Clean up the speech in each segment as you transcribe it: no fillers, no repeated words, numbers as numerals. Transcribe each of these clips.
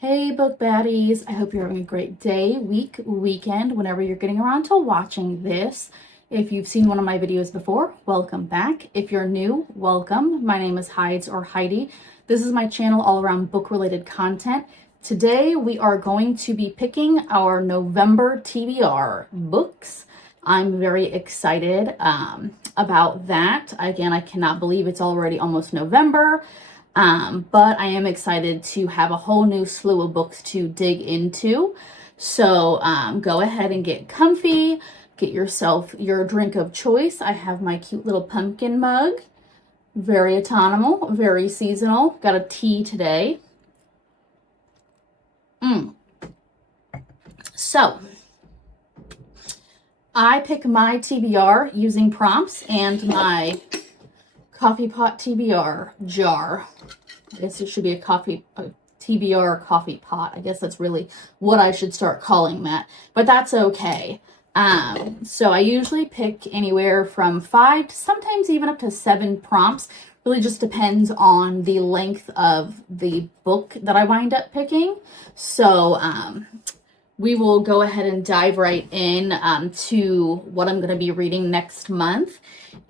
Hey book baddies, I hope you're having a great day, week, weekend, whenever you're getting around to watching this. If you've seen one of my videos before, welcome back. If you're new, welcome. My name is Hides or Heidi. This is my channel all around book related content. Today we are going to be picking our November TBR books. I'm very excited about that. Again, I cannot believe it's already almost November. But I am excited to have a whole new slew of books to dig into. So go ahead and get comfy, get yourself your drink of choice. I have my cute little pumpkin mug, very autonomous, very seasonal. Got a tea today. So I pick my TBR using prompts and my coffee pot TBR jar. I guess it should be a TBR coffee pot. I guess that's really what I should start calling that, but that's okay. So I usually pick anywhere from 5 to sometimes even up to 7 prompts. Really just depends on the length of the book that I wind up picking. So we will go ahead and dive right in to what I'm going to be reading next month.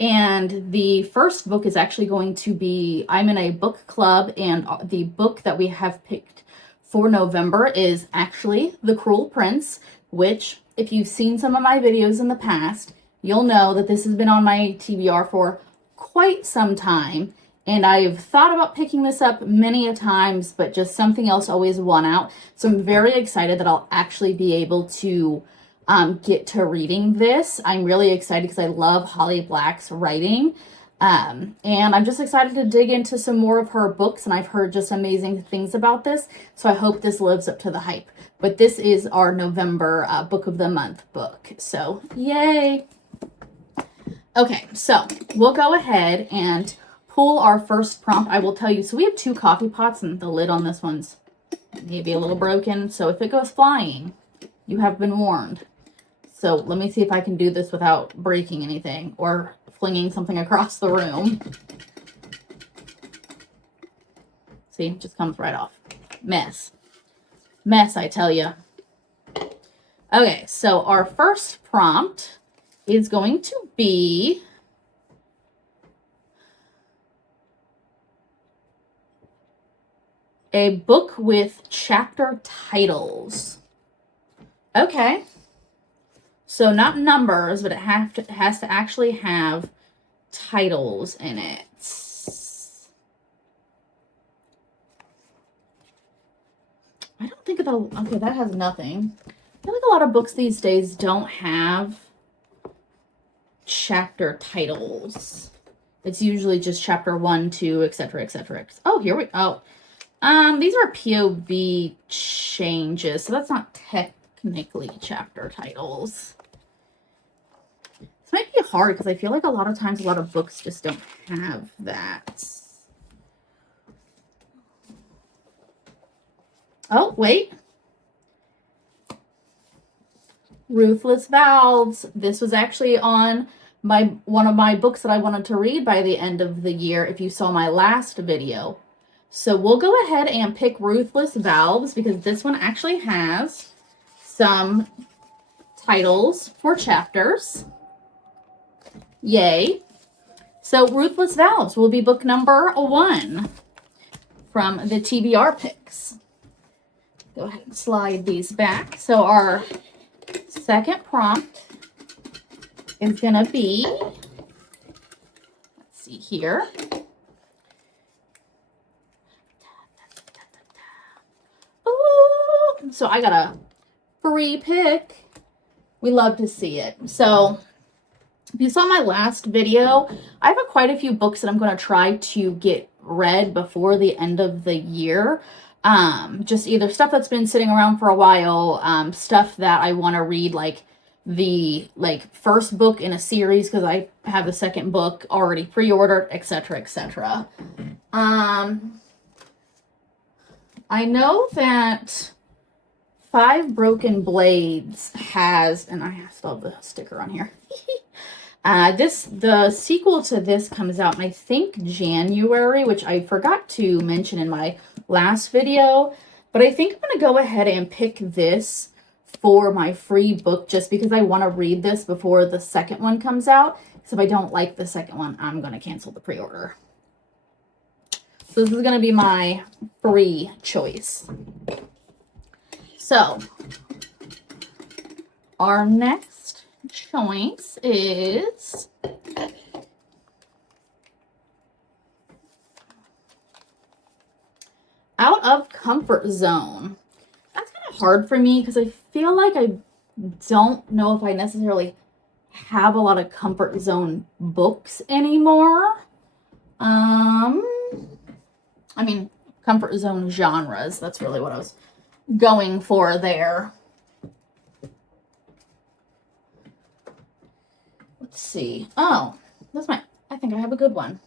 And the first book is actually going to be, I'm in a book club, and the book that we have picked for November is actually The Cruel Prince, which, if you've seen some of my videos in the past, you'll know that this has been on my TBR for quite some time. And I've thought about picking this up many a times, but just something else always won out. So I'm very excited that I'll actually be able to get to reading this. I'm really excited because I love Holly Black's writing. And I'm just excited to dig into some more of her books, and I've heard just amazing things about this. So I hope this lives up to the hype. But this is our November Book of the Month book. So yay! Okay, so we'll go ahead and pull our first prompt. I will tell you, so we have 2 coffee pots, and the lid on this one's maybe a little broken. So if it goes flying, you have been warned. So let me see if I can do this without breaking anything or flinging something across the room. See, it just comes right off. Mess. Mess, I tell you. Okay, so our first prompt is going to be a book with chapter titles. Okay. So not numbers, but it has to actually have titles in it. I don't think okay, that has nothing. I feel like a lot of books these days don't have chapter titles. It's usually just chapter 1, 2, etc., etc. Oh, here we go. These are POV changes, so that's not technically chapter titles. This might be hard because I feel like a lot of times a lot of books just don't have that. Oh, wait. Ruthless Valves. This was actually on one of my books that I wanted to read by the end of the year, if you saw my last video. So we'll go ahead and pick Ruthless Valves because this one actually has some titles for chapters. Yay. So Ruthless Valves will be book number 1 from the TBR picks. Go ahead and slide these back. So our second prompt is going to be, let's see here. Ooh, so I got a free pick. We love to see it. So if you saw my last video, I have quite a few books that I'm going to try to get read before the end of the year. Just either stuff that's been sitting around for a while, stuff that I want to read, like the first book in a series because I have the second book already pre-ordered, etc., etc. I know that 5 Broken Blades has, and I still have the sticker on here. The sequel to this comes out in, I think, January, which I forgot to mention in my last video. But I think I'm going to go ahead and pick this for my free book just because I want to read this before the second one comes out. So if I don't like the second one, I'm going to cancel the pre-order. So this is going to be my free choice. So our next choice is Out of Comfort Zone. That's kind of hard for me because I feel like I don't know if I necessarily have a lot of comfort zone books anymore. I mean, comfort zone genres. That's really what I was going for there. Let's see. Oh, I think I have a good one.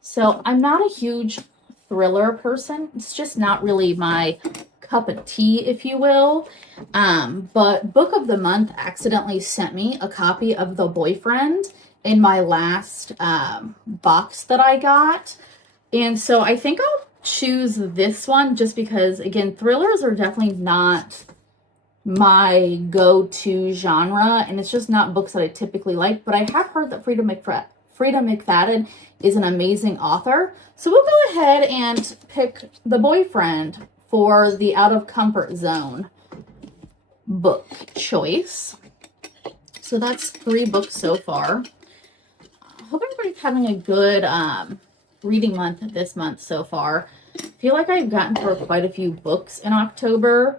So I'm not a huge thriller person. It's just not really my cup of tea, if you will. But Book of the Month accidentally sent me a copy of The Boyfriend in my last box that I got. And so I think I'll choose this one just because, again, thrillers are definitely not my go-to genre, and it's just not books that I typically like. But I have heard that Frida McFadden is an amazing author. So we'll go ahead and pick The Boyfriend for the Out of Comfort Zone book choice. So that's 3 books so far. I hope everybody's having a good reading month this month so far. I feel like I've gotten through quite a few books in October.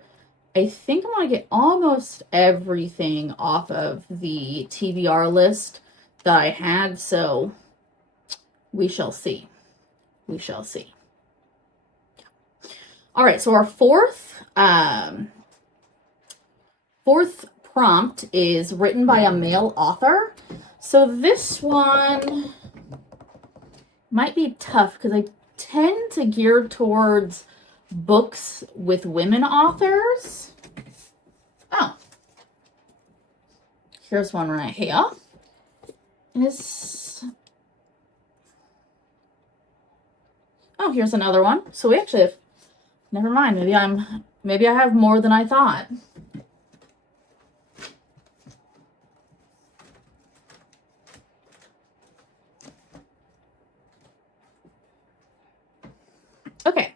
I think I'm going to get almost everything off of the TBR list that I had, so we shall see. We shall see. All right, so our fourth prompt is written by a male author. So this one might be tough because I tend to gear towards books with women authors. Oh, here's one right here. Oh, here's another one. So we actually have, never mind, maybe I have more than I thought. Okay.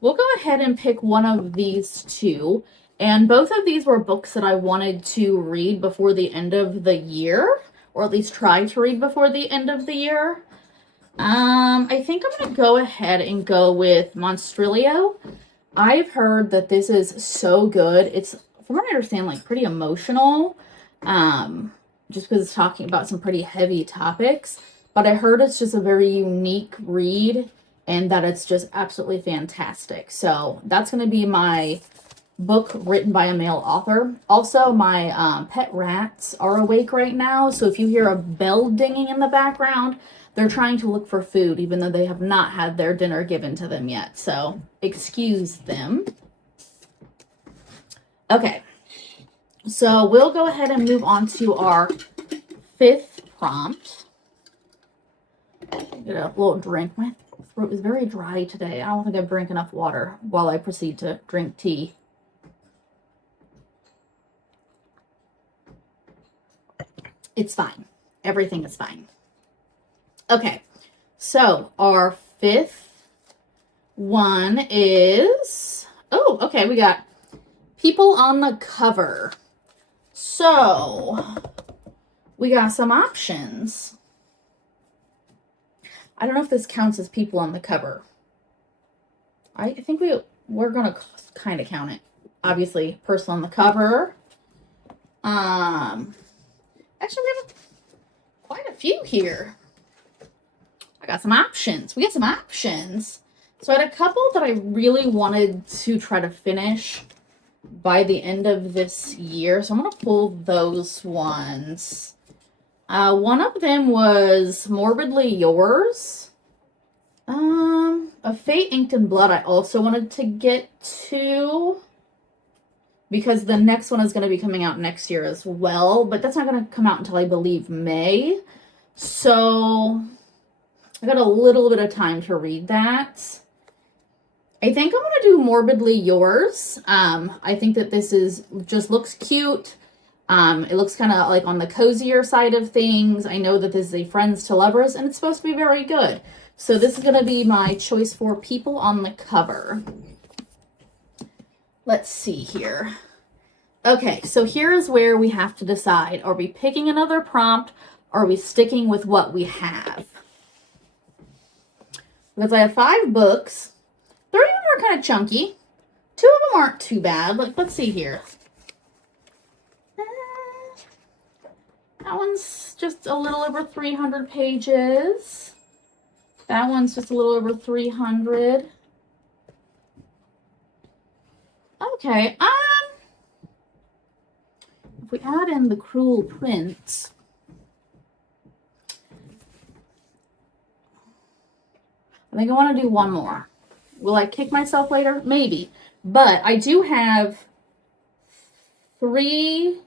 We'll go ahead and pick one of these 2. And both of these were books that I wanted to read before the end of the year, or at least try to read before the end of the year. I think I'm going to go ahead and go with Monstrilio. I've heard that this is so good. It's, from what I understand, like pretty emotional, just because it's talking about some pretty heavy topics. But I heard it's just a very unique read and that it's just absolutely fantastic. So that's going to be my book written by a male author. Also, my pet rats are awake right now. So if you hear a bell dinging in the background, they're trying to look for food, even though they have not had their dinner given to them yet. So excuse them. Okay. So we'll go ahead and move on to our 5th prompt. Get a little drink. My throat is very dry today. I don't think I've drank enough water while I proceed to drink tea. It's fine. Everything is fine. Okay, so our 5th one is, oh, okay, we got People on the Cover. So we got some options. I don't know if this counts as people on the cover. I think we're going to kind of count it. Obviously, person on the cover. Actually, we have quite a few here. I got some options. We got some options. So I had a couple that I really wanted to try to finish by the end of this year. So I'm going to pull those ones. One of them was Morbidly Yours. A Fate Inked in Blood I also wanted to get to, because the next one is going to be coming out next year as well, but that's not going to come out until I believe May. So I got a little bit of time to read that. I think I'm going to do Morbidly Yours. I think that this just looks cute. It looks kind of like on the cozier side of things. I know that this is a Friends to Lovers, and it's supposed to be very good. So this is going to be my choice for people on the cover. Let's see here. Okay, so here is where we have to decide. Are we picking another prompt, or are we sticking with what we have? Because I have 5 books. 3 of them are kind of chunky. 2 of them aren't too bad. Let's see here. That one's just a little over 300 pages. That one's just a little over 300. Okay, if we add in the Cruel Prince, I think I want to do one more. Will I kick myself later? Maybe. But I do have 3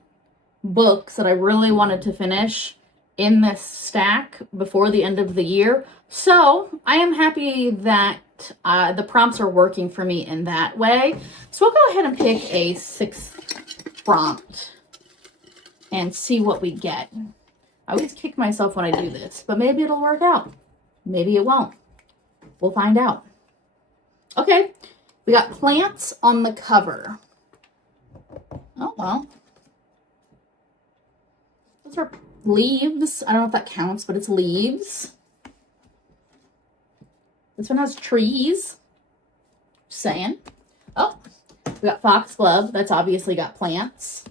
books that I really wanted to finish in this stack before the end of the year. So I am happy that the prompts are working for me in that way. So we'll go ahead and pick a 6th prompt and see what we get. I always kick myself when I do this, but maybe it'll work out. Maybe it won't. We'll find out. Okay, we got plants on the cover. Oh, well. Those are leaves. I don't know if that counts, but it's leaves. This one has trees. Just saying. Oh, we got foxglove. That's obviously got plants.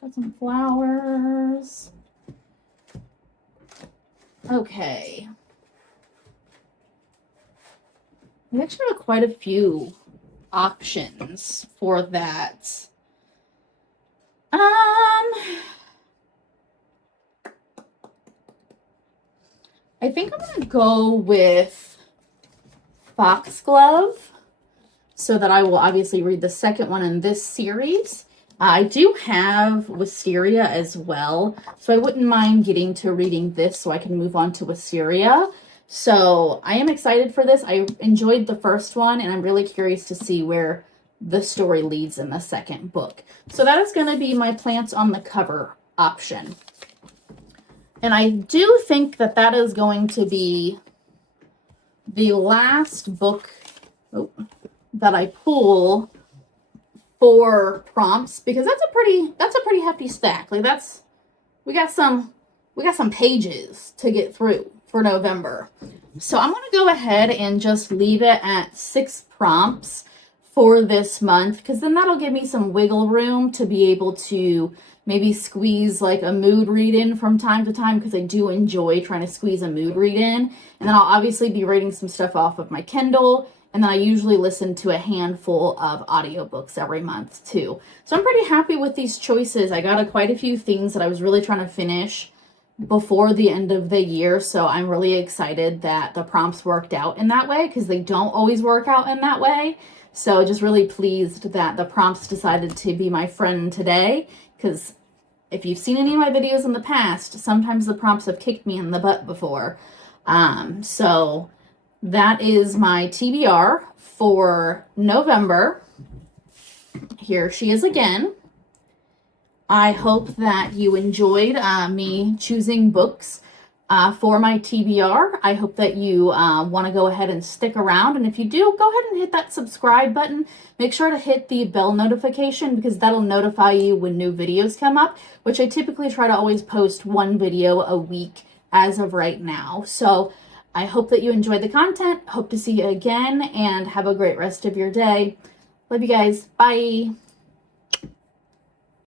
Got some flowers. Okay. We actually have quite a few options for that. I think I'm going to go with Foxglove so that I will obviously read the second one in this series. I do have Wisteria as well, so I wouldn't mind getting to reading this so I can move on to Wisteria. So I am excited for this. I enjoyed the first one, and I'm really curious to see where the story leads in the second book. So that is going to be my plants on the cover option. And I do think that that is going to be the last book that I pull for prompts, because that's a pretty hefty stack. Like we got some pages to get through for November. So I'm going to go ahead and just leave it at 6 prompts for this month, because then that'll give me some wiggle room to be able to maybe squeeze like a mood read in from time to time, because I do enjoy trying to squeeze a mood read in. And then I'll obviously be reading some stuff off of my Kindle, and then I usually listen to a handful of audiobooks every month too. So I'm pretty happy with these choices. I got quite a few things that I was really trying to finish before the end of the year, so I'm really excited that the prompts worked out in that way, because they don't always work out in that way. So just really pleased that the prompts decided to be my friend today, because if you've seen any of my videos in the past, sometimes the prompts have kicked me in the butt before. So that is my TBR for November. Here she is again. I hope that you enjoyed me choosing books for my TBR. I hope that you want to go ahead and stick around. And if you do, go ahead and hit that subscribe button. Make sure to hit the bell notification, because that'll notify you when new videos come up, which I typically try to always post 1 video a week as of right now. So I hope that you enjoyed the content. Hope to see you again, and have a great rest of your day. Love you guys. Bye.